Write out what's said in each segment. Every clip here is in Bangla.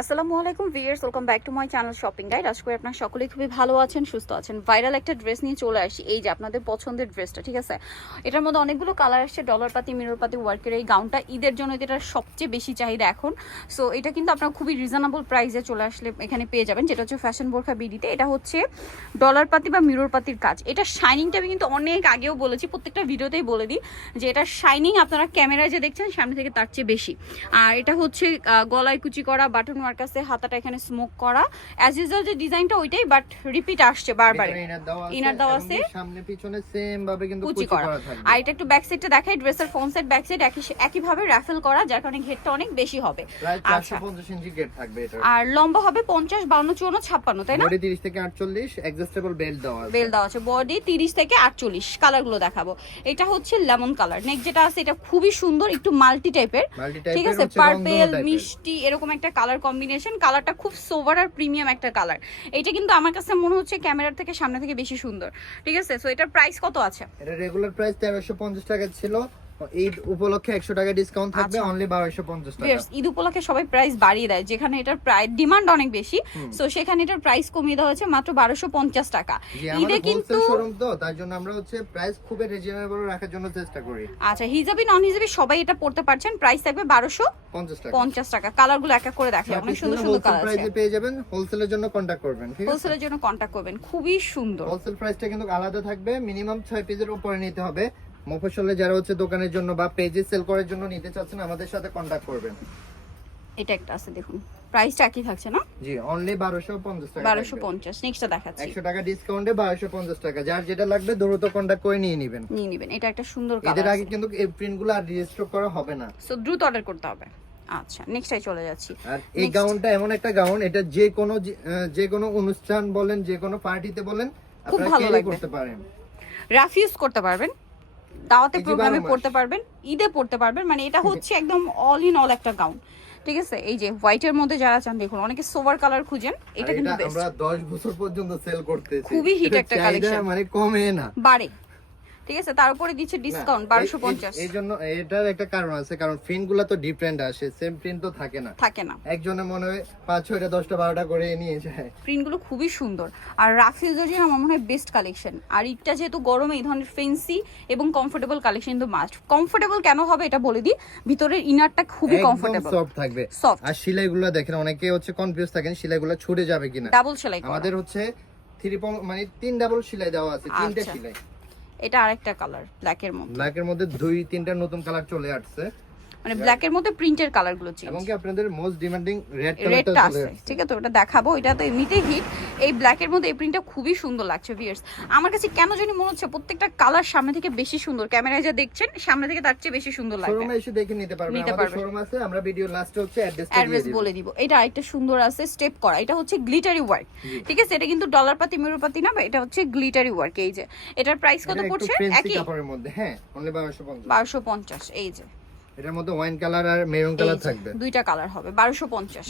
আসসালামু আলাইকুম viewers, welcome back to my channel shopping guide. আশা করি আপনারা সকলেই খুবই ভালো আছেন, সুস্থ আছেন। ভাইরাল একটা ড্রেস নিয়ে চলে আসি, এই যে আপনাদের পছন্দের ড্রেসটা, ঠিক আছে? এটার মধ্যে অনেকগুলো কালার আসছে, ডলার পাতি মিরর পাতি ওয়ার্কের। এই গাউনটা ঈদের জন্য এটার সবচেয়ে বেশি চাহিদা এখন। সো এটা কিন্তু আপনারা খুবই রিজনেবল প্রাইসে চলে আসলে এখানে পেয়ে যাবেন, যেটা হচ্ছে ফ্যাশন বোরখা বিডিতে। এটা হচ্ছে ডলার পাতি বা মিরর পাতির কাজ। এটা শাইনিংটা আমি কিন্তু অনেক আগেও বলেছি, প্রত্যেকটা ভিডিওতেই বলে দিই যে এটা শাইনিং আপনারা ক্যামেরায় যে দেখছেন সামনে থেকে তার চেয়ে বেশি। আর এটা হচ্ছে গলায় কুচি করা, বাটন ওয়ার্ক আছে, হাতাটা এখানে স্মোক করা, অ্যাজ ইউজুয়াল যে ডিজাইনটা ওইটাই, বাট রিপিট আসছে বারবার। ইনার দাও আছে, সামনে পিছনে সেম ভাবে কিন্তু কুচি করা থাকবে। আর এটা একটু ব্যাক সাইডটা দেখাই, ড্রেসের ফ্রন্ট সাইড ব্যাক সাইড একই ভাবে রাফেল করা, যার কারণে ঘেরটা অনেক বেশি হবে। আচ্ছা, 450 ইঞ্চি ঘের থাকবে এটা। আর লম্বা হবে 50, 52, 54, 56, তাই না? বডি 30 থেকে 48, অ্যাডজাস্টেবল বেল্ট দেওয়া আছে। বেল্ট দেওয়া আছে, বডি 30 থেকে 48। কালারগুলো দেখাবো। এটা হচ্ছে লেমন কালার। নেক্সট যেটা আছে এটা খুবই সুন্দর, একটু মাল্টি টাইপের, ঠিক আছে? পার্পল মিষ্টি এরকম একটা কালার কম্বিনেশন। কালারটা খুব সোভার আর প্রিমিয়াম একটা কালার। এটা কিন্তু আমার কাছে মনে হচ্ছে ক্যামেরার থেকে সামনে থেকে বেশি সুন্দর, ঠিক আছে? সো এটার প্রাইস কত আছে? এটা রেগুলার প্রাইস 1350 টাকা ছিল, ঈদ উপলক্ষে 100 টাকা ডিসকাউন্ট থাকবে, অনলি 1250 টাকা। ঈদ উপলক্ষে সবাই প্রাইস বাড়িয়ে দেয়, যেখানে এটার প্রাইস ডিমান্ড অনেক বেশি, সো সেখানে এটার প্রাইস কমিয়ে দেওয়া হয়েছে মাত্র 1250 টাকা। ঈদে কিন্তু শোরুম তো, তার জন্য আমরা হচ্ছে প্রাইস খুব রিজনেবল রাখার জন্য চেষ্টা করি। আচ্ছা, হিজাবি নন হিজাবি সবাই এটা পড়তে পারছেন। প্রাইস থাকবে 1250 টাকা। কালারগুলো এক এক করে দেখাই, অনেক সুন্দর সুন্দর কালার আছে। প্রাইসে পেয়ে যাবেন, হোলসেলের জন্য কন্টাক্ট করবেন, ঠিক আছে? হোলসেলের জন্য কন্টাক্ট করবেন, খুবই সুন্দর। হোলসেল প্রাইসটা কিন্তু আলাদা থাকবে, মিনিমাম 6 পিসের উপরে নিতে হবে। মফস্বলে যারা হচ্ছে দোকানের জন্য বা পেজে সেল করার জন্য নিতে চাচ্ছেন, আমাদের সাথে কন্টাক্ট করবেন। এটা একটা আছে, দেখুন প্রাইসটা একই থাকছে না? জি, অনলি 1250 টাকা। 1250। নেক্সটটা দেখাচ্ছি, 100 টাকা ডিসকাউন্টে 1250 টাকা। যার যেটা লাগবে দ্রুত কন্টাক্ট করে নিয়ে নেবেন। এটা একটা সুন্দর কালার। এদের আগে কিন্তু এই প্রিন্টগুলো আর রিস্টক করা হবে না, সো দ্রুত অর্ডার করতে হবে। আচ্ছা, নেক্সটটাই চলে যাচ্ছি। আর এই গাউনটা এমন একটা গাউন, এটা যে কোনো অনুষ্ঠান বলেন, যে কোনো পার্টিতে বলেন, খুব আপনারা ভালো ক্যারি লাগবে, করতে পারেন। রাফ ইউজ করতে পারবেন, দাওয়াতে প্রোগ্রামে পড়তে পারবেন, ঈদে পড়তে পারবেন। মানে এটা হচ্ছে একদম অল ইন অল একটা গাউন, ঠিক আছে? এই যে হোয়াইটের মধ্যে যারা চান, দেখুন অনেকে সোভার কালার খুঁজেন, এটা কিন্তু বেস্ট। আমরা 10 বছর পর্যন্ত সেল করতেছি, খুবই হিট একটা কালেকশন, মানে কমে না, বাড়ে, ঠিক আছে? তার উপরে দিচ্ছে ডিসকাউন্ট 1250। এই জন্য এটার একটা কারণ আছে, কারণ প্রিন্টগুলো তো ডিফারেন্ট আসে, সেম প্রিন্ট তো থাকে না। একজনে মনে হয় 5, 6টা 10টা 12টা করে নিয়ে যায়। প্রিন্টগুলো খুবই সুন্দর। আর রাফেল জর্জির আমার মনে হয় বেস্ট কালেকশন। আর এটা যেহেতু গরমে এই ধরনের ফেন্সি এবং কমফোর্টেবল কালেকশন কিন্তু মাস্ট। কমফোর্টেবল কেন হবে এটা বলে দিই, ভিতরের ইনারটা খুবই কমফোর্টেবল, সফট থাকবে। আর সেলাইগুলো দেখেন, অনেকে হচ্ছে কনফিউজ থাকেন সেলাইগুলো ছুটে যাবে কিনা। ডাবল সেলাই আমাদের হচ্ছে 3 ডাবল সেলাই দেওয়া আছে, 3টা সেলাই। এটা আরেকটা কালার ব্ল্যাকের মধ্যে 2-3টা নতুন কালার চলে আসছে, মানে ব্ল্যাকের মধ্যে প্রিন্টের কালারগুলো চেঞ্জ। এবং কি আপনাদের মোস্ট ডিমান্ডিং রেডটা আছে, ঠিক আছে? ওটা দেখাবো, এটা তো এমনিতেই হিট। এই ব্ল্যাকের মধ্যে এই প্রিন্টটা খুবই সুন্দর লাগছে ভিউয়ার্স। আমার কাছে কেন জানি মনে হচ্ছে প্রত্যেকটা কালার সামনে থেকে বেশি সুন্দর, ক্যামেরায় যা দেখছেন সামনে থেকে তার চেয়ে বেশি সুন্দর লাগবে। শোরুমে এসে দেখে নিতে পারবেন, আমাদের শোরুম আছে, আমরা ভিডিও লাস্টে হচ্ছে অ্যাড্রেস বলে দিব। এটা আরেকটা সুন্দর আছে স্টেপ করা, এটা হচ্ছে গ্লিটারি ওয়ার্ক, ঠিক আছে? এটা কিন্তু ডলার পাতি মিরর পাতি না, এটা হচ্ছে গ্লিটারি ওয়ার্ক। এই যে এটার প্রাইস কত পড়ছে? একই কাপড়ের মধ্যে, হ্যাঁ, অনলি 1250। এই যে এটার মধ্যে ওয়াইন কালার আর মেরুন কালার থাকবে, দুইটা কালার হবে 1250।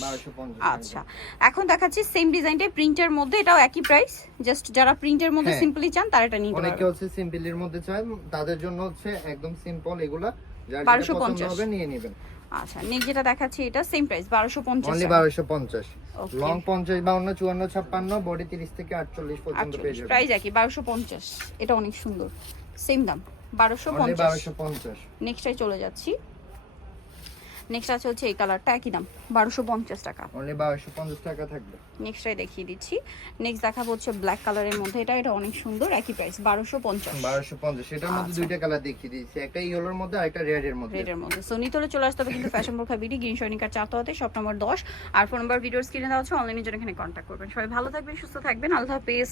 আচ্ছা, এখন দেখাচ্ছি সেম ডিজাইনটাই প্রিন্টের মধ্যে, এটাও একই প্রাইস। জাস্ট যারা প্রিন্টের মধ্যে সিম্পলি চান তারা এটা নিতে পারবেন। অনেকে হচ্ছে সিম্পলের মধ্যে চান, তাদের জন্য হচ্ছে একদম সিম্পল এগুলা, যার 1250 হবে নিয়ে নেবেন। আচ্ছা, নেক্সট যেটা দেখাচ্ছি এটা same price 1250, only 1250। Long 50, 52, 54, 56, body 30 থেকে 48 পর্যন্ত পেয়ে যাবেন। প্রাইস একই 1250। এটা অনেক সুন্দর, সেম দাম 1250। নেক্সটটাই চলে যাচ্ছি। নেক্সট আছে হচ্ছে এই কালারটা, একই দাম 1250 টাকা, অনলি 1250 টাকা থাকবে। নেক্সটটাই দেখিয়ে দিচ্ছি। নেক্সট দেখাবো হচ্ছে ব্ল্যাক কালারের মধ্যে, এটা অনেক সুন্দর, একই প্রাইস 1250। এটার মধ্যে দুইটা কালার দেখিয়ে দিয়েছি, একটা ইয়েলোর মধ্যে আর একটা রেডের মধ্যে। সো নিতলে চলে আসতে হবে কিন্তু ফ্যাশন বোরখা বিডি, গ্রিন সৈনিকার 4 তলাতে, শপ নম্বর 10। আর ফোন নাম্বার ভিডিওর স্ক্রিনে দেওয়া আছে, অনলাইনে জন্য এখানে কন্ট্যাক্ট করবেন। সবাই ভালো থাকবেন, সুস্থ থাকবেন, আল্লাহ হাফেজ।